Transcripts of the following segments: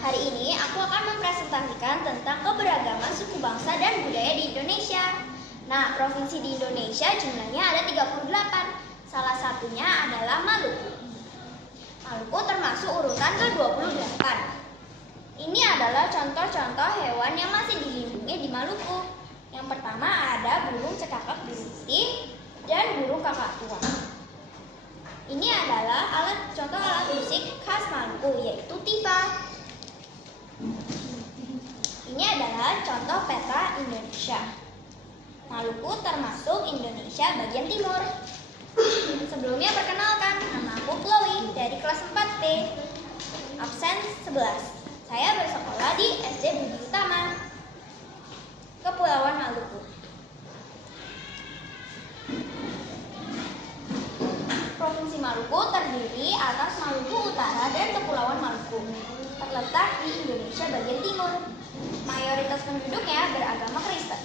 Hari ini aku akan mempresentasikan tentang keberagaman suku bangsa dan budaya di Indonesia. Nah, provinsi di Indonesia jumlahnya ada 38. Salah satunya adalah Maluku. Maluku termasuk urutan ke-28. Ini adalah contoh-contoh hewan yang masih dilindungi di Maluku. Yang pertama ada burung cekakak biru putih dan burung kakak tua. Ini adalah contoh alat musik khas Maluku, yaitu tifa. Ini adalah contoh peta Indonesia. Maluku termasuk Indonesia bagian timur. Sebelumnya perkenalkan, nama aku Chloe dari kelas 4B, absen 11. Saya bersekolah di SD Budi Utama, Kepulauan Maluku. Provinsi Maluku terdiri atas Maluku Utara dan Kepulauan Maluku. Terletak di Indonesia bagian timur. Mayoritas penduduknya beragama Kristen.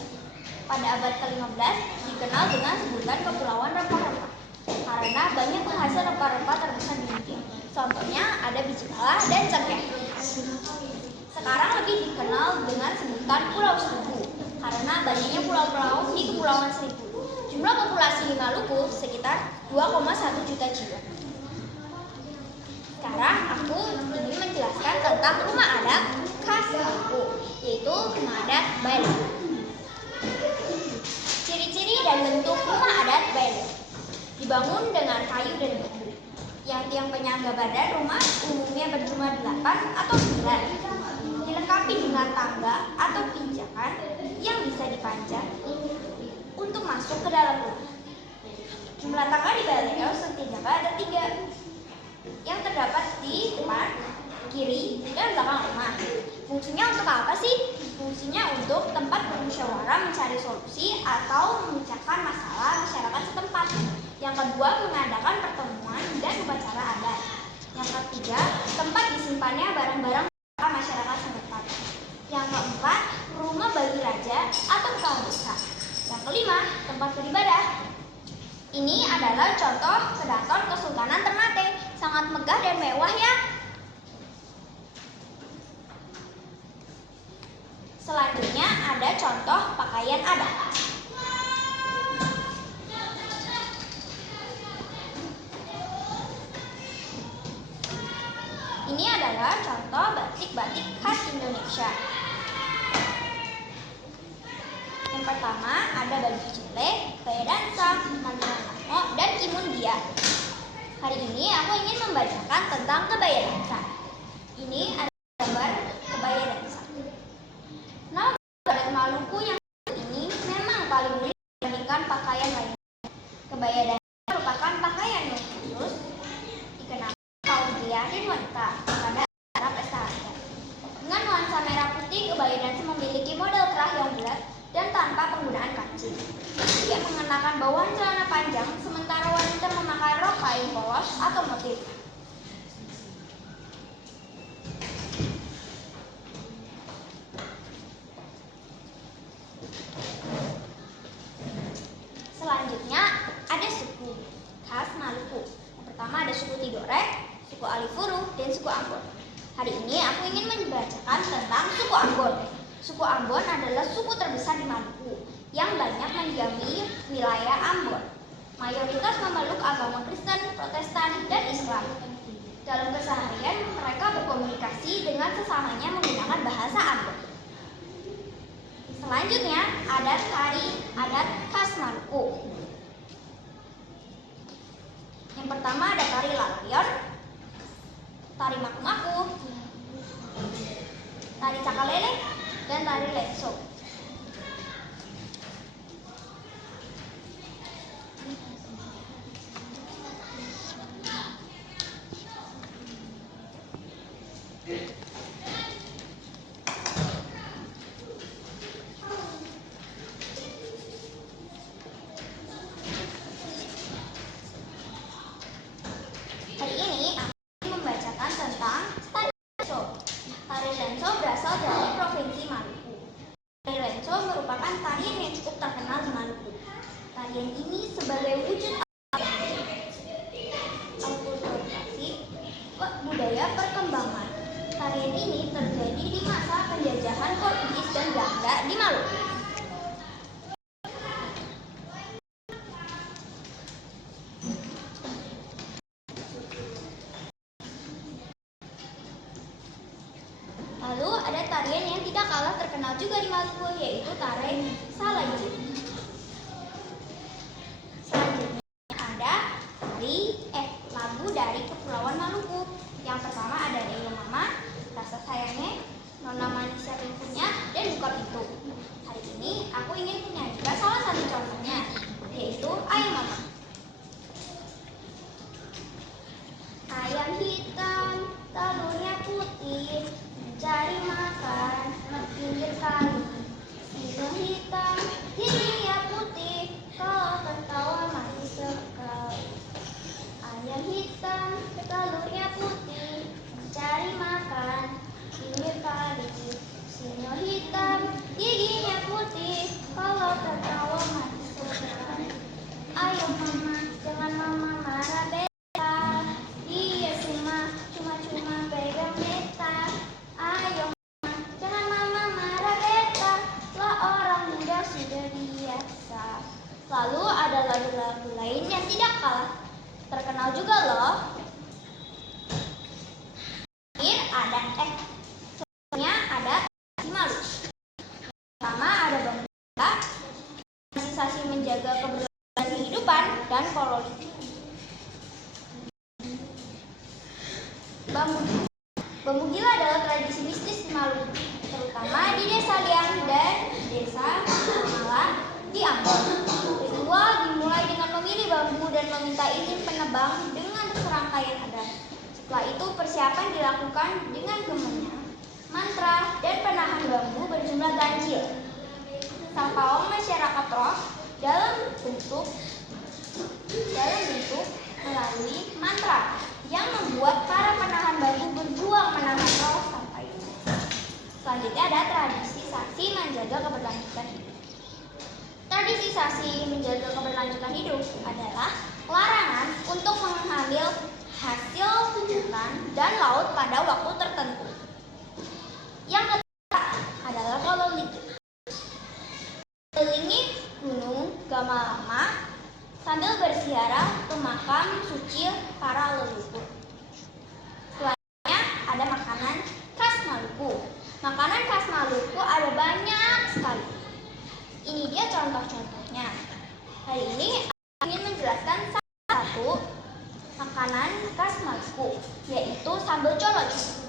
Pada abad ke-15 dikenal dengan sebutan Kepulauan Rempah-Rempah karena banyak penghasil rempah-rempah terbesar di dunia. Contohnya ada biji pala dan cengkeh. Sekarang lebih dikenal dengan sebutan Pulau Seribu karena banyaknya pulau-pulau di Kepulauan Seribu. Jumlah populasi di Maluku sekitar 2,1 juta jiwa. Sekarang aku ingin menjelaskan tentang rumah adat khas Maluku, yaitu rumah adat Bailey. Ciri-ciri dan bentuk rumah adat Bailey: dibangun dengan kayu dan bambu. Yang tiang penyangga badan rumah umumnya berjumlah 8 atau 9. Dilengkapi dengan tangga atau pijakan yang bisa dipanjat untuk masuk ke dalam rumah. Jumlah tangga di Bailey setidaknya ada 3 yang terdapat di depan, kiri, dan belakang rumah. Fungsinya untuk apa sih? Fungsinya untuk tempat bermusyawarah mencari solusi atau memecahkan masalah masyarakat setempat. Yang kedua, mengadakan pertemuan dan upacara adat. Yang ketiga, tempat disimpannya barang-barang masyarakat setempat. Yang keempat, rumah bagi raja atau kepala desa. Yang kelima, tempat beribadah. Ini adalah contoh keraton Kesultanan Ternate. Sangat megah dan mewah ya. Selanjutnya ada contoh pakaian adat. Ini adalah contoh batik-batik khas Indonesia. Yang pertama ada baju jelek, kebaya dansa, mantelan lango, dan kimundia. Hari ini aku ingin membacakan tentang kebaya dansa. Ini ada gambar kebaya dansa. Nama adat Maluku yang ini memang paling unik dibandingkan pakaian lainnya. Kebaya dansa merupakan pakaian yang khusus dikenakan kaum pria dan wanita pada acara pesta adat. Dengan nuansa merah putih, kebaya dansa memiliki model kerah yang bulat dan tanpa penggunaan kancing. Dia mengenakan bawahan celana panjang, sementara wanita memakai rok kain polos atau motif. Selanjutnya ada suku khas Maluku. Yang pertama ada suku Tidore, suku Alifuru, dan suku Ambon. Hari ini aku ingin membacakan tentang suku Ambon. Suku Ambon adalah suku terbesar di Maluku yang banyak mendiami wilayah Ambon. Mayoritas memeluk agama Kristen, Protestan, dan Islam. Dalam keseharian mereka berkomunikasi dengan sesamanya menggunakan bahasa Ambon. Selanjutnya ada tari adat khas Maluku. Yang pertama ada tari lalayon, tari maku-maku, tari cakalele, dan tari lenso. Hari ini aku membacakan tentang tari lenso. Tari lenso berasal dari Provinsi Maluku. Tari lenso merupakan tarian yang cukup terkenal di Maluku. Tarian ini sebagai wujud akulturasi budaya perkembangan. Tarian ini terjadi di masa penjajahan Portugis dan Belanda di Maluku. Lalu ada tarian yang tidak kalah terkenal juga di Maluku, yaitu tarian Salaju. Selanjutnya ada lagu dari Kepulauan Maluku. Yang pertama ada Ayo Mama, Rasa Sayangnya, Nona Manisnya Pintunya, dan Buka Pintu. Hari ini aku ingin menyanyikan salah satu contohnya, yaitu Ayo Mama. Ayam hitam, telurnya putih, mencari makan pinggir kali. Singa hitam, giginya putih, kalau tertawa manis sekali. Ayam hitam, telurnya putih, mencari makan pinggir kali. Singa hitam, giginya putih, kalau tertawa manis sekali. Ayo mama, jangan mama marah beta. Dia cuma pegang beta. Ayo mama, jangan mama marah beta. Lah orang muda sudah biasa. Lalu ada lagu-lagu lain yang tidak kalah terkenal juga loh. Contohnya ada di Maluku. Pertama ada bambu sensasi menjaga keberlangsungan kehidupan dan koloni. Bambu gila adalah tradisi mistis di Maluku, terutama di Desa Liang dan Desa Mala di Ambon. Ritual dimulai dengan memilih bambu dan meminta izin penebang dengan serangkaian adat. Setelah itu persiapan dilakukan dengan gemenyak, mantra, dan penahan bambu berjumlah ganjil. Sang pawang masyarakat roh dalam bentuk melalui mantra yang membuat para penahan bambu berjuang menahan roh sampai tuntas. Selanjutnya ada tradisi saksi menjaga keberlanjutan hidup. Tradisi saksi menjaga keberlanjutan hidup adalah larangan untuk mengambil hasil hutan dan laut pada waktu tertentu. Yang ketiga adalah kelilingi Gunung Gamalama sambil berziarah ke makam suci para leluhur. Selanjutnya ada makanan khas Maluku. Makanan khas Maluku ada banyak sekali. Ini dia contoh-contohnya. Hari ini aku ingin menjelaskan salah satu makanan khas Maluku, yaitu sambal coloco.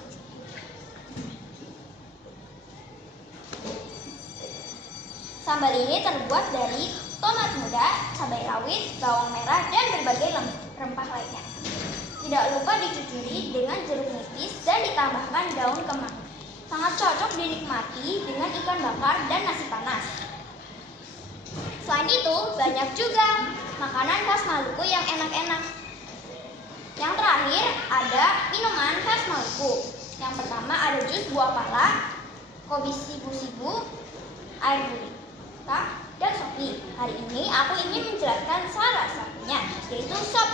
Sambal ini terbuat dari tomat muda, cabai rawit, bawang merah, dan berbagai rempah lainnya. Tidak lupa dicucuri dengan jeruk nipis dan ditambahkan daun kemangi. Sangat cocok dinikmati dengan ikan bakar dan nasi panas. Selain itu, banyak juga makanan khas Maluku yang enak-enak. Yang terakhir ada minuman khas Maluku. Yang pertama ada jus buah pala, kopi sibu-sibu, air gurita, dan sopi. Hari ini aku ingin menjelaskan salah satunya, yaitu sop.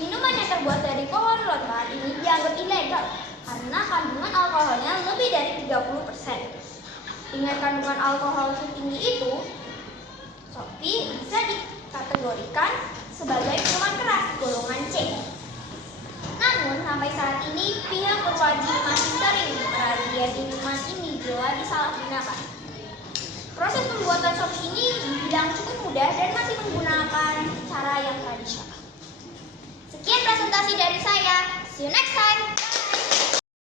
Minuman yang terbuat dari pohon lontar ini dianggap ilegal karena kandungan alkoholnya lebih dari 30%. Dengan kandungan alkohol setinggi itu, sopi bisa dikategorikan sebagai minuman keras golongan C. Namun sampai saat ini pihak berwajib masih sering merazia minuman ini bila disalahgunakan. Proses pembuatan sopi ini dibilang cukup mudah dan masih menggunakan cara yang tradisional. Sekian presentasi dari saya. See you next time.